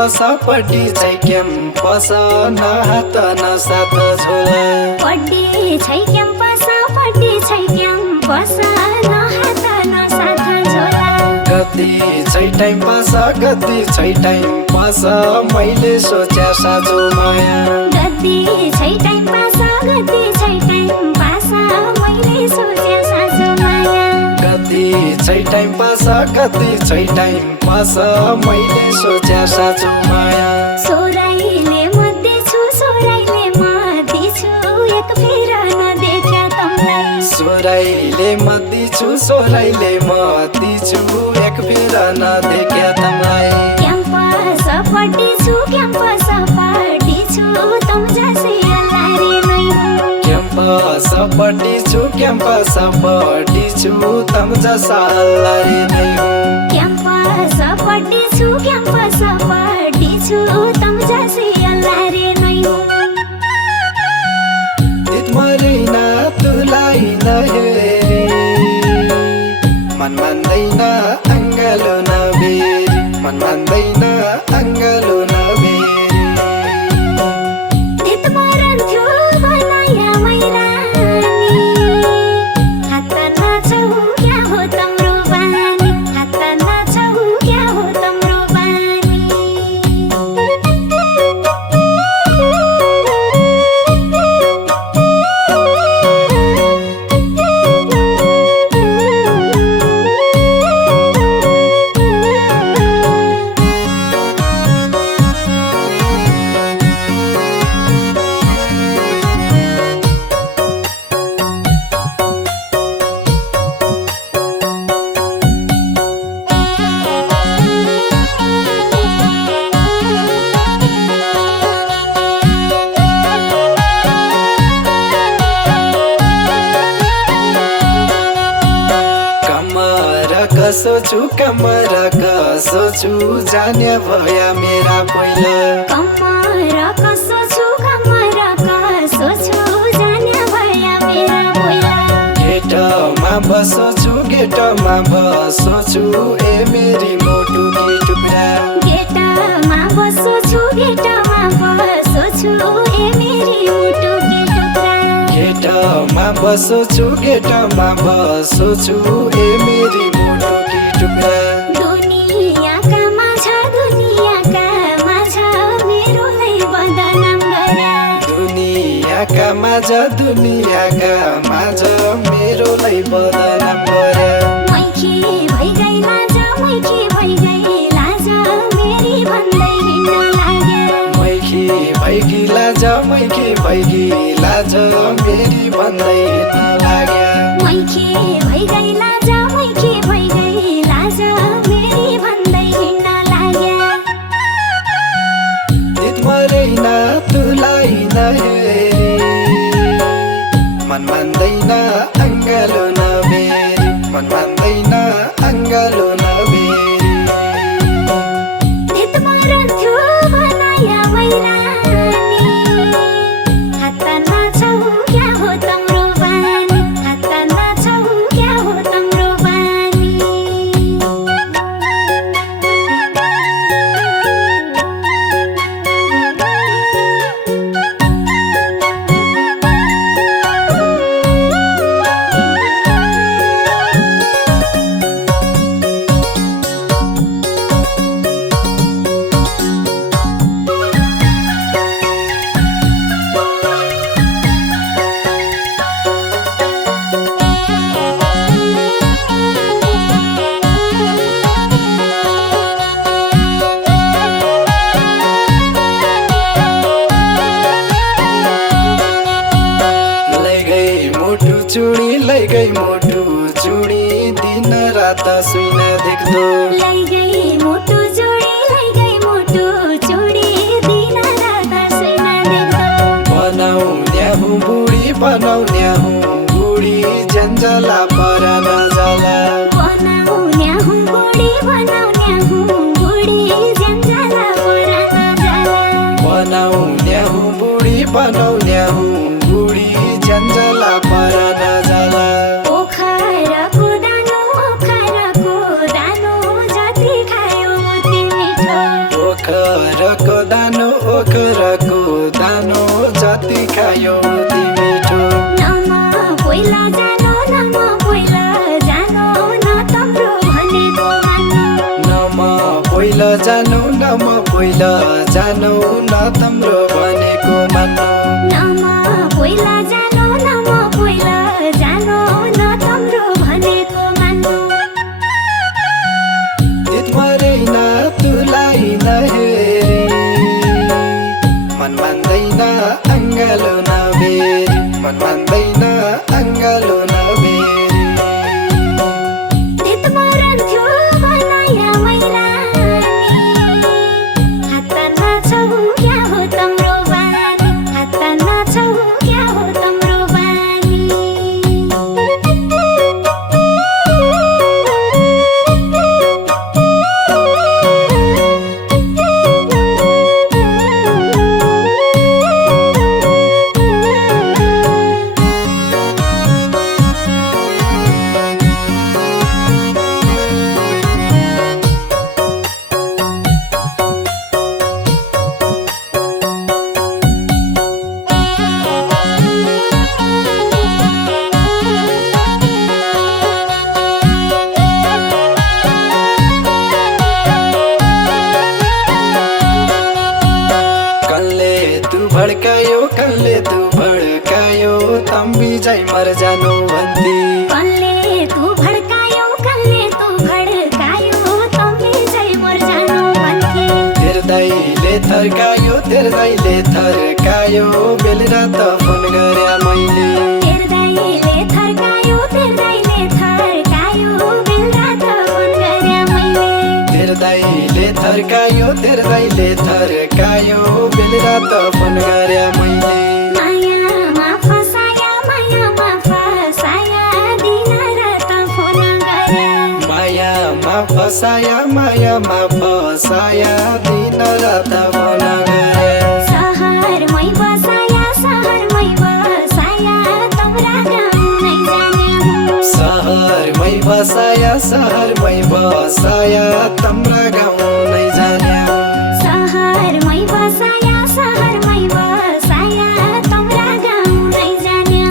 पट्टी छै क्याम्पस नहात नसात झोला पट्टी छै क्याम्पस पट्टी छै क्याम्पस नहात नसात झोला गति छै टाइम पास गति छै टाइम पास मैले सोच्या साँचो माया गति छै टाइम पास गति छै टाइम पास मैले सोच्या साँचो माया गति छै टाइम पास गति छै टाइम पास मैले सोच्या साँचो माया सोराइले मध्य छु सोराइले मध्य छु एक फेर नदेख्या तमलाई सोराइले मती छु सोराइले मती छु एक फेर नदेख्या तमलाई क्याम्पस पट्टी छु क्याम्पस पट्टी छु तम जैसे अल्लारे नै हो क्याम्पस पट्टी छु क्याम्पस पट्टी छु तम जसा अल्लारे नै हो क्याम्पस पट्टी छु क्याम्पस पट्टी छु तम जैसे अल्लारे नै हो तितमरिन तुलाई नहेरी मन मान्दैन अङ्गालो नबेरी मन मान्दैन अङ्गालो नबेरी तितमरन्थ्यो बनाया मैरानी हात नाचौ क्या हो तम्रो बानी हात नाचौ क्या हो तम्रो कमर कसो छु जाने भया मेरा पहिला कमर कसो छु जाने भया मेरा पहिला गेटमा बसो छु ए मेरी मोटु की टुक्रा गेटमा बसो छु ए मेरी मोटु की टुक्रा गेटमा बसो छु ए मेरी मोटु की टुक्रा दुनियाका माझ मेरो नै बदनाम गरे दुनियाका माझ मेरो नै बदनाम गरे मैखी भइ गई लाज मेरी भन्दै हिँड्न लागे मैखी भइगी लाज मेरी भन्दै हिँड्न लाग्या मैखी भइ गई लाज मेरी भन्दै हिँड्न लाग्या तितमरिन तुलाई नहेरी मन मान्दैन अङ्गालो नबेरी मन मान्दैन अङ्गालो नबेरी तितमरन्थ्यो बनाया मैरानी हात नाचौ क्या हो तम्रो बानी हात नाचौ क्या हो तम्रो बानी लै गई मोटु चुडी दिन रात सुइन देख्दो लै गई मोटु चुडी दिन रात सुइन देख्दो बनाउने हुँ बुढी जन्जला पर नजाला बनाउने हुँ बुढी जन्जला पर नजाला बनाउने हुँ बुढी जन्जला पर नजाला ओखरको दानो ओखरको दानो ओखरको दानो जति खायो उति मिठो नमा पहिला जानो न तम्रो भनेको मान्नु नमा पहिला जानु नमा पहिला जानु न तम्रो भनेको मान्नु नमा पहिला जानो न तम्रो भनेको मान्नु तित मरेन तुलाई नहेरी मन मान्दैन अङ्गालो नबेरी मन मान्दैन अङ्गालो नबेरी तित मरन्थ्यो बनाया मैरानी हात नाछौ क्या हो तम्रो बानी हात नाछौ क्या हो तम्रो बानी कल्ले तू भड्कायो तम्बी जाइ मर जानु भन्दी कल्ले तू भड्कायो तम्बी जाइ मर जानु भन्दी तेर्दैले थर्कायो बेल रात फोन गर्या मैले तेर्दैले थर्कायो बेल रात फोन गर्या मैले तेर्दैले थर्कायो बेल रात फोन गर्या मैले मायामा फसाया दिन रात फोन गर्या मायामा फसाया दिन रात फोन गर्या सहरमै बसाया तम्रा गाउँ नै जाने सहरमै बसाया तम्रा गाउँ नै जाने सहरमै बसाया तम्रा गाउँ नै जाने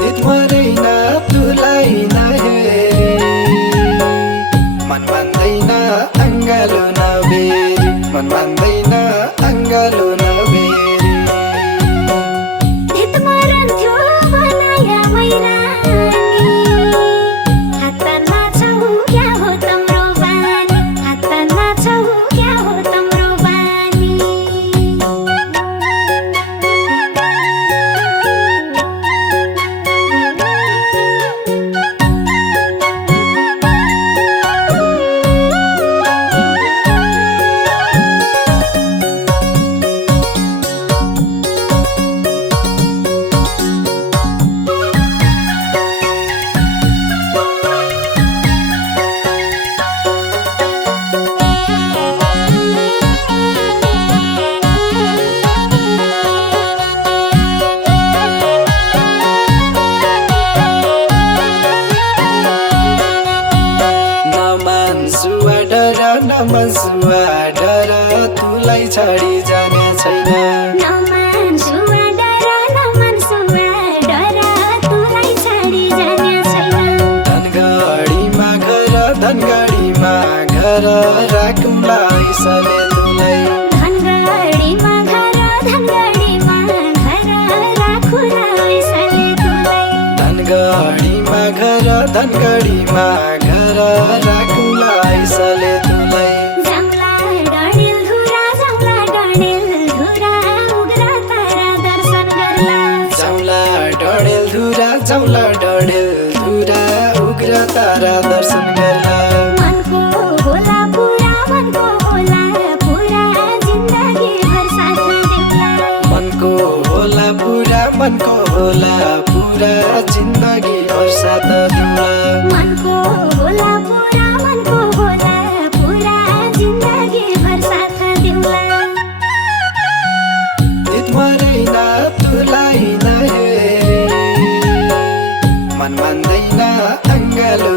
तित मरेन तुलाई नहेरी मन मान्दैन अङ्गालो नबेरी मन मान्दैन अङ्गालो नबेरी तित मरन्थ्यो बनाया मैरानी हात नाछौ क्या हो तम्रो बानी हात नाछौ क्या हो तम्रो बानी नमन्सुवा डर तुलाई छाडी जाने छैन नमन्सुवा डर तुलाई छाडी जाने छैन धनगढीमा घर राखौँला इसले तुलाई धनगढीमा घर राखुला इसले तुलाई धनगढीमा घर राखौँला इसले तुलाई जाउँला डडेलधुरा उग्र तारा दर्शन गर्ला जाउँला डडेलधुरा उग्र तारा दर्शन गर्ला मनको होला पुरा जिन्दगी भर साथ देउला मनको होला पुरा जिन्दगी भर साथ देउला मनको होला पुरा जिन्दगी भर साथ देउला तित मरेन तुलाई नहेरी मन मान्दैन अङ्गालो